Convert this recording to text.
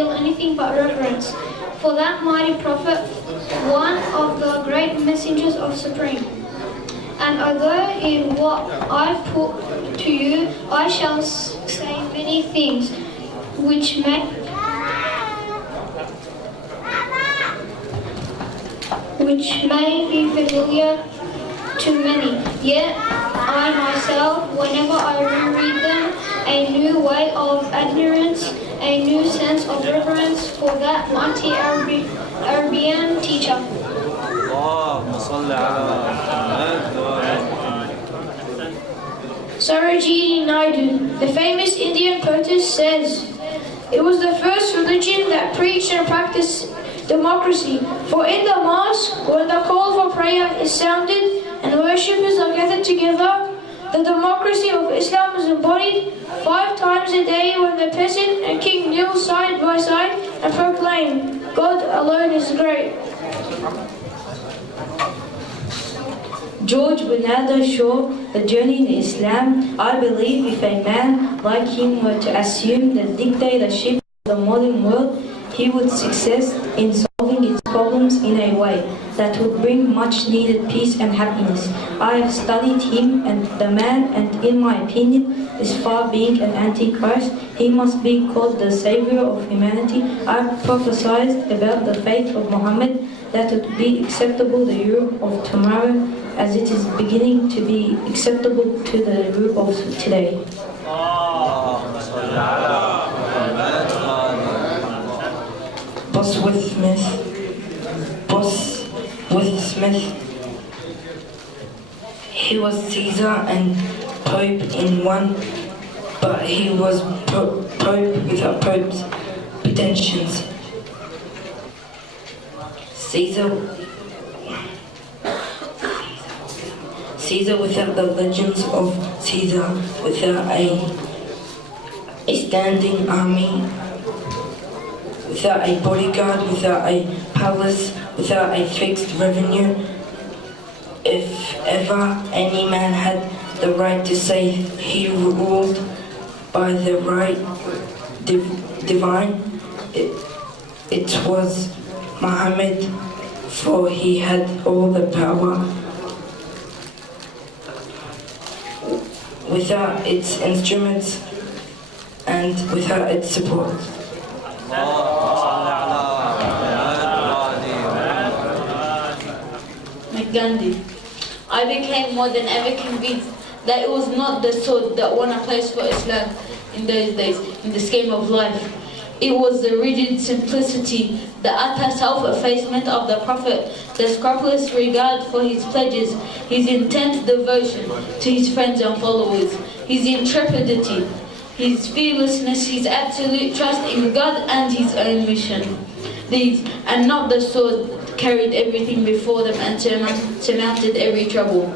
feel anything but reverence for that mighty prophet, one of the great messengers of Supreme. And although in what I put to you, I shall say many things which may be familiar to many, yet I myself, whenever I reread them, a new way of adherence, a new sense of reverence for that mighty Arabian teacher. Sarojini Naidu, the famous Indian poetess, says, "It was the first religion that preached and practiced democracy. For in the mosque, when the call for prayer is sounded and worshippers are gathered together, the democracy of Islam is embodied 5 times a day when the peasant and king kneel side by side and proclaim, God alone is great." George Bernardo Shaw, The Journey in Islam. I believe if a man like him were to assume the dictatorship of the modern world, he would succeed in solving its problems in a way that would bring much needed peace and happiness. I have studied him and the man, and in my opinion, is far being an antichrist. He must be called the savior of humanity. I prophesied about the faith of Muhammad that would be acceptable to the Europe of tomorrow as it is beginning to be acceptable to the Europe of today. Bosworth Smith. He was Caesar and Pope in one, but he was Pope without Pope's pretensions. Caesar without the legends of Caesar, without a standing army, without a bodyguard, without a palace, without a fixed revenue. If ever any man had the right to say he ruled by the right divine, it was Muhammad, for he had all the power. Without its instruments and without its support. Gandhi. I became more than ever convinced that it was not the sword that won a place for Islam in those days, in the scheme of life. It was the rigid simplicity, the utter self-effacement of the Prophet, the scrupulous regard for his pledges, his intense devotion to his friends and followers, his intrepidity, his fearlessness, his absolute trust in God and his own mission. These, and not the sword, carried everything before them and surmounted every trouble.